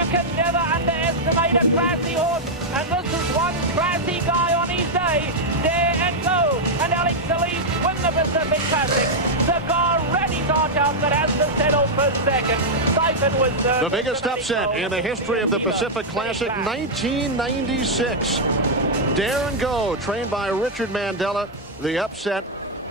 You can never underestimate a classy horse, and this is one classy guy on his day. Dare and Go, and Alex Elise win the Pacific Classic. Cigar ready dart out, but has to settle for second. Siphon was the biggest upset in the history of the Pacific Classic, 1996. Dare and Go, trained by Richard Mandella, the upset,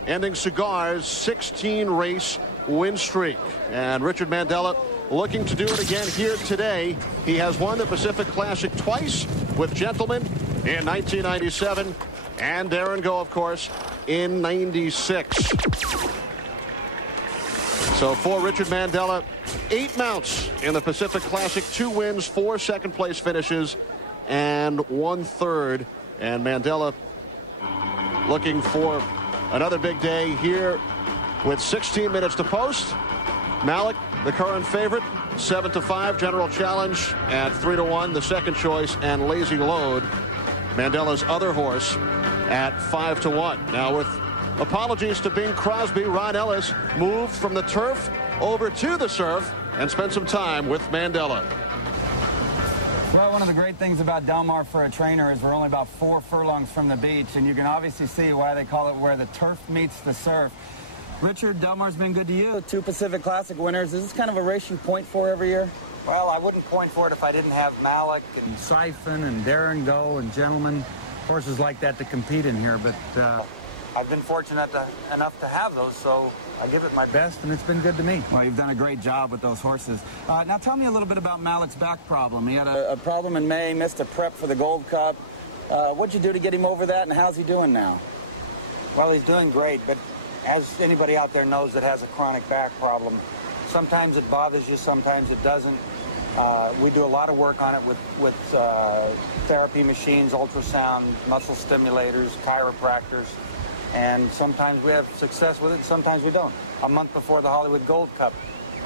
ending Cigar's 16-race win streak. And Richard Mandella looking to do it again here today. He has won the Pacific Classic twice with Gentleman in 1997 and Dare and Go, of course, in 96. So for Richard Mandella, 8 mounts in the Pacific Classic, 2 wins, 4 second-place finishes, and 1/3. And Mandella looking for another big day here with 16 minutes to post. Malik, the current favorite, 7-5. General Challenge at 3-1, the second choice, and Lazy Load, Mandella's other horse, at 5-1. Now, with apologies to Bing Crosby, Ron Ellis moved from the turf over to the surf and spent some time with Mandella. Well, one of the great things about Del Mar for a trainer is we're only about 4 furlongs from the beach, and you can obviously see why they call it where the turf meets the surf. Richard, Del Mar's been good to you. 2 Pacific Classic winners. Is this kind of a race you point for every year? Well, I wouldn't point for it if I didn't have Malik and Siphon and Dare and Go and Gentleman, horses like that to compete in here, but I've been fortunate enough to have those, so I give it my best, and it's been good to me. Well, you've done a great job with those horses. Now tell me a little bit about Malik's back problem. He had a problem in May, missed a prep for the Gold Cup. What'd you do to get him over that, and how's he doing now? Well, he's doing great, but as anybody out there knows that has a chronic back problem, sometimes it bothers you, sometimes it doesn't. We do a lot of work on it with therapy machines, ultrasound, muscle stimulators, chiropractors, and sometimes we have success with it, sometimes we don't. A month before the Hollywood Gold Cup,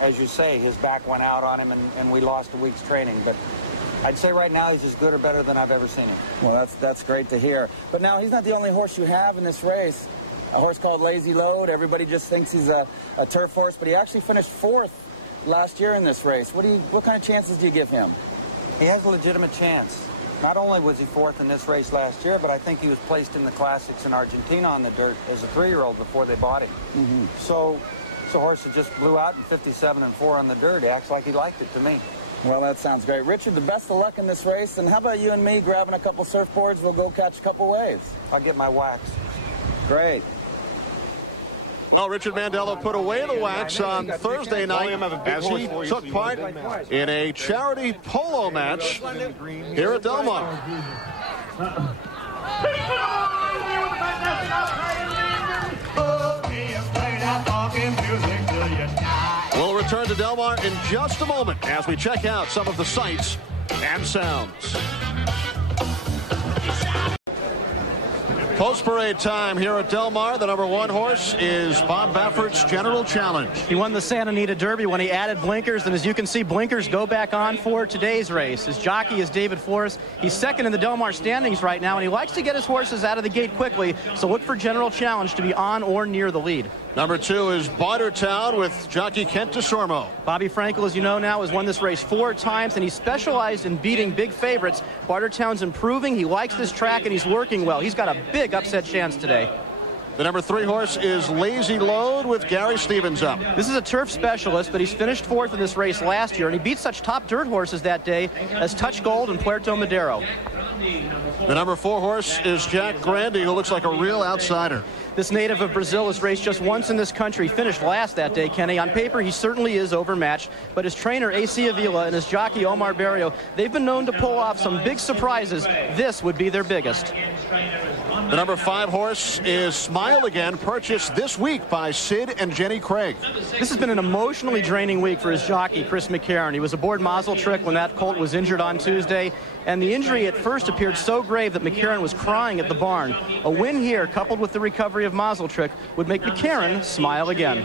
as you say, his back went out on him, and we lost a week's training. But I'd say right now he's as good or better than I've ever seen him. Well, that's great to hear. But now he's not the only horse you have in this race. A horse called Lazy Load. Everybody just thinks he's a turf horse, but he actually finished 4th last year in this race. What kind of chances do you give him? He has a legitimate chance. Not only was he 4th in this race last year, but I think he was placed in the Classics in Argentina on the dirt as a 3-year-old before they bought him. Mm-hmm. So it's a horse that just blew out in 57-4 on the dirt. He acts like he liked it to me. Well, that sounds great. Richard, the best of luck in this race. And how about you and me grabbing a couple surfboards? We'll go catch a couple waves. I'll get my wax. Great. Well, Richard Mandella put away the wax on Thursday night as he took part in a charity polo match here at Del Mar. We'll return to Del Mar in just a moment as we check out some of the sights and sounds. Post-parade time here at Del Mar. The #1 horse is Bob Baffert's General Challenge. He won the Santa Anita Derby when he added blinkers, and as you can see, blinkers go back on for today's race. His jockey is David Flores. He's second in the Del Mar standings right now, and he likes to get his horses out of the gate quickly, so look for General Challenge to be on or near the lead. #2 is Bartertown with jockey Kent DeSormo. Bobby Frankel, as you know now, has won this race 4 times, and he's specialized in beating big favorites. Bartertown's improving. He likes this track, and he's working well. He's got a big upset chance today. The #3 horse is Lazy Load with Gary Stevens up. This is a turf specialist, but he's finished 4th in this race last year, and he beat such top dirt horses that day as Touch Gold and Puerto Madero. The #4 horse is Jack Grandy, who looks like a real outsider. This native of Brazil has raced just once in this country, finished last that day, Kenny. On paper, he certainly is overmatched, but his trainer, A.C. Avila, and his jockey, Omar Barrio, they've been known to pull off some big surprises. This would be their biggest. The #5 horse is Smile Again, purchased this week by Sid and Jenny Craig. This has been an emotionally draining week for his jockey, Chris McCarron. He was aboard Mazel Trick when that colt was injured on Tuesday, and the injury at first appeared so grave that McCarron was crying at the barn. A win here, coupled with the recovery of Mazel Trick, would make McCarron smile again.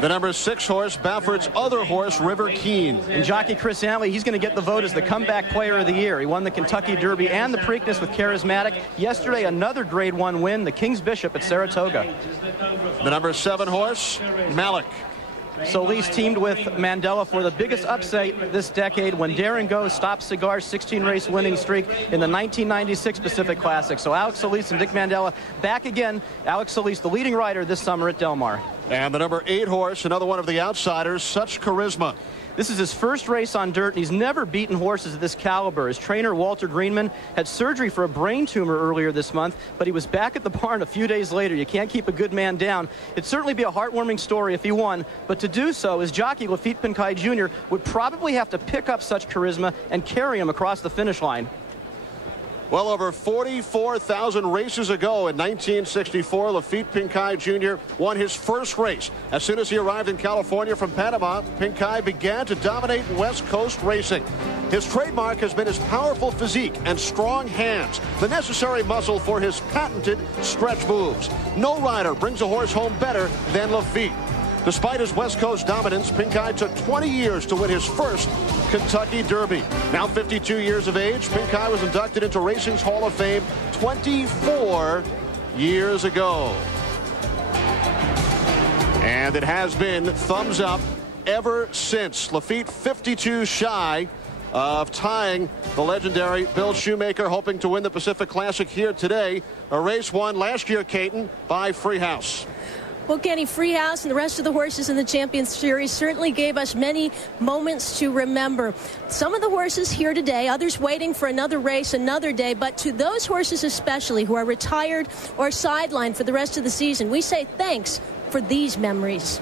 The #6 horse, Baffert's other horse, River Keen. And jockey Chris Antley, he's going to get the vote as the comeback player of the year. He won the Kentucky Derby and the Preakness with Charismatic. Yesterday, another Grade 1 win, the King's Bishop at Saratoga. The #7 horse, Malik. Solis teamed with Mandella for the biggest upset this decade when Darren Go stopped Cigar's 16-race winning streak in the 1996 Pacific Classic. So Alex Solis and Dick Mandella back again. Alex Solis, the leading rider this summer at Del Mar. And the number 8 horse, another one of the outsiders, Such Charisma. This is his first race on dirt, and he's never beaten horses of this caliber. His trainer, Walter Greenman, had surgery for a brain tumor earlier this month, but he was back at the barn a few days later. You can't keep a good man down. It'd certainly be a heartwarming story if he won, but to do so, his jockey, Lafitte Pincaille Jr., would probably have to pick up Such Charisma and carry him across the finish line. Well over 44,000 races ago in 1964, Lafitte Pincaille Jr. won his first race. As soon as he arrived in California from Panama, Pincaille began to dominate West Coast racing. His trademark has been his powerful physique and strong hands, the necessary muscle for his patented stretch moves. No rider brings a horse home better than Lafitte. Despite his West Coast dominance, Pincaille took 20 years to win his first Kentucky Derby. Now 52 years of age, Pincaille was inducted into Racing's Hall of Fame 24 years ago. And it has been thumbs up ever since. Lafitte 52 shy of tying the legendary Bill Shoemaker, hoping to win the Pacific Classic here today. A race won last year, Caton, by Freehouse. Well, Kenny, Freehouse and the rest of the horses in the Champions Series certainly gave us many moments to remember. Some of the horses here today, others waiting for another race another day, but to those horses especially who are retired or sidelined for the rest of the season, we say thanks for these memories.